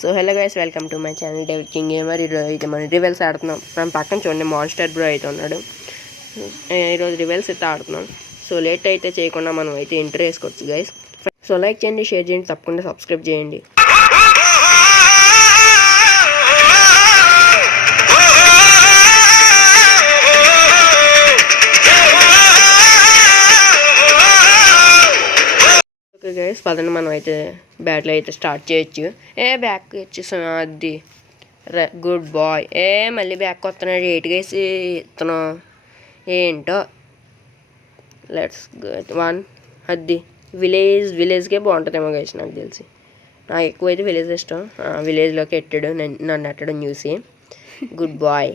So hello guys, welcome to my channel devil king gamer. ఈరోజు అయితే మనం రివెల్స్ ఆడుతున్నాం. మనం పక్కన చూడండి మాన్స్టర్ బ్రో అయితే ఉన్నాడు. ఈరోజు రివెల్స్ అయితే ఆడుతున్నాం. సో లేట్ అయితే చేయకుండా మనం అయితే ఎంట్రీ వేసుకోవచ్చు గైస్. సో లైక్ చేయండి, షేర్ చేయండి, తప్పకుండా సబ్స్క్రైబ్ చేయండి. ఓకే గైస్, పదండి మనం అయితే బ్యాటిల్ అయితే స్టార్ట్ చేయొచ్చు. బ్యాక్ వచ్చేసాం. అది గుడ్ బాయ్. మళ్ళీ బ్యాక్ వస్తున్నాడు. ఎయిట్ గైస్ ఇతను ఏంటో. Let's one. అది విలేజ్కే బాగుంటుందేమో గైస్ నాకు తెలిసి. నాకు ఎక్కువైతే విలేజ్ ఇష్టం. విలేజ్లోకి ఎట్టాడు నన్ను ఎట్టడం చూసి. Good boy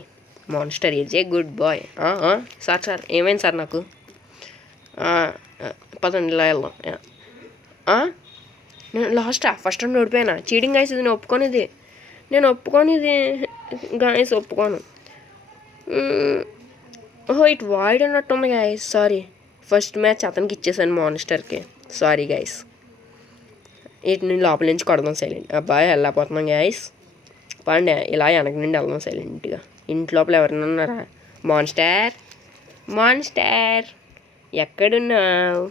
monster is a good boy. Sir ఏమైంది సార్ నాకు? పదండి ఇలా వెళ్దాం. నేను ఫస్ట్ రౌండ్ ఓడిపోయినా. చీటింగ్ గైస్, ఇది నేను ఒప్పుకోనిది గైస్, ఒప్పుకోను. ఓహో, ఇటు వాయిడ్ అన్నట్టుంది గైస్. సారీ, ఫస్ట్ మ్యాచ్ అతనికి ఇచ్చేసాను మాన్స్టర్కి. Sorry guys. వీటిని లోపల నుంచి కొడదాం సైలెంట్. అబ్బాయి వెళ్ళకపోతున్నాం గైస్. పండి ఇలా వెనక నుండి వెళ్దాం సైలెంట్గా. ఇంటి లోపల ఎవరైనా ఉన్నారా? మాన్స్టర్ ఎక్కడున్నావు?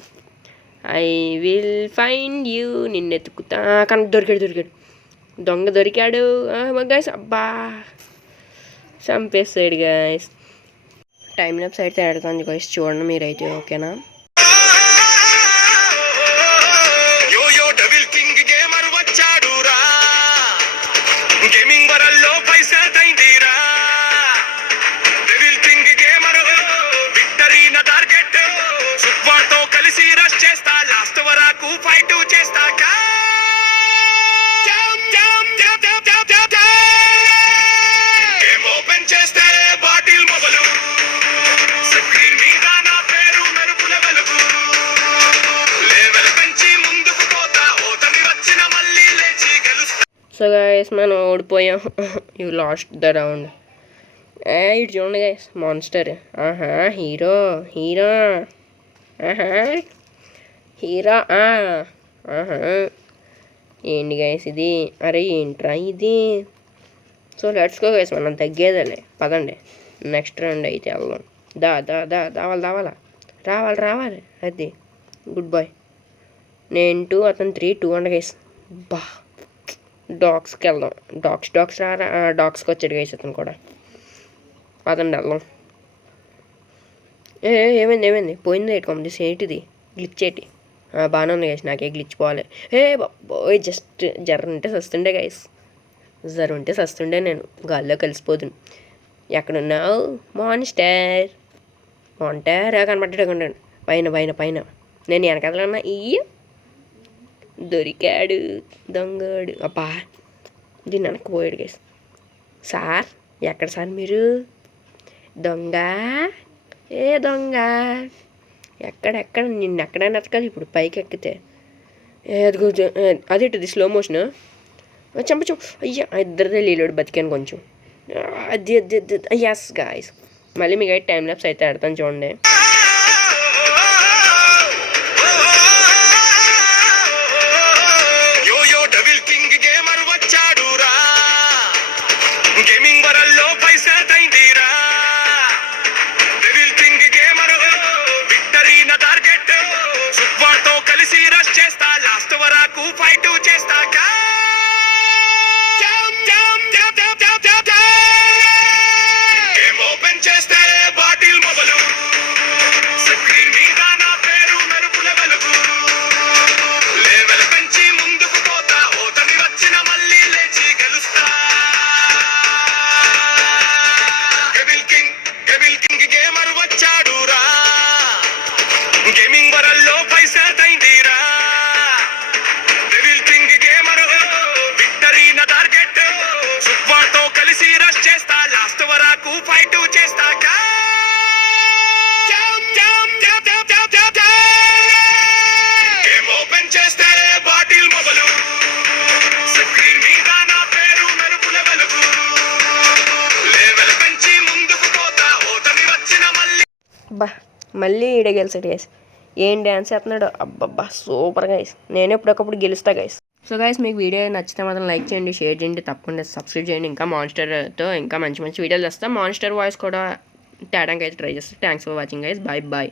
I will find you. నిన్ను ఎత్తుకుతా. కానీ దొరికాడు. దొంగ దొరికాడు గైస్. అబ్బా, చంపేస్తాడు గైస్. టైం ల్యాప్స్ అయితే ఆడుతుంది గైస్, చూడండి మీరైతే. ఓకేనా? సో గైస్, మనం ఓడిపోయాం. You lost the round. ఇటు చూడండి గైస్, మాన్స్టర్. హీరో. ఏంటి గైస్ ఇది? అరే ఏంట్రా ఇది? సో లెట్స్ గో గైస్, మనం తగ్గేదలే. పదండి నెక్స్ట్ రౌండ్ అయితే వెళ్దాం. రావాలి. అది గుడ్ బాయ్. నేను 2, అతను 3. 2 అండి గైస్. బా, డాగ్స్కి వెళ్దాం. డాగ్స్కి వచ్చాడు గైస్ అతను కూడా. పదండి వెళ్దాం. ఏమైంది? పోయింది ఎట్టుకోండి. ఏంటిది? గ్లిచ్ ఏంటి? బాగానే ఉంది గైస్. నాకే గ్లిచ్ పోవాలి. బాయ్, జస్ట్ ఉంటే సస్తుండే నేను గాల్లో కలిసిపోతుంది. ఎక్కడున్నావు మాన్స్టర్? కనపడ్డాడు. పైన నేను వెనకాలన్నా. దొరికాడు దొంగడు. అబ్బా, దీన్ని వెనక్కిపోయాడు గైస్. సార్ ఎక్కడ సార్ మీరు? దొంగ ఎక్కడ నిన్నెక్కడైనా ఎత్తకాలి. ఇప్పుడు పైకి ఎక్కితే అదేంటిది స్లో మోషన్? చంపచ్చు. అయ్యా, ఇద్దరిదే లీలోడు బతికాను కొంచెం. అది ఎస్ గాయస్. మళ్ళీ మీకు అయితే టైం ల్యాప్స్ అయితే ఆడతాను చూడండి. అబ్బా, మళ్ళీ ఈడ గెలిచాడు గైస్. ఏం డ్యాన్స్ చేస్తున్నాడు! అబ్బబ్బా, సూపర్ గైస్. నేను ఎప్పుడొకప్పుడు గెలుస్తా గైస్. సో గైస్ మీకు వీడియో నచ్చితే మాత్రం లైక్ చేయండి, షేర్ చేయండి, తప్పకుండా సబ్స్క్రైబ్ చేయండి. ఇంకా మాన్స్టర్తో ఇంకా మంచి మంచి వీడియోలు వస్తాం. మాన్స్టర్ వాయిస్ కూడా తేడానికి అయితే ట్రై చేస్తాం. Thanks for watching guys. Bye bye.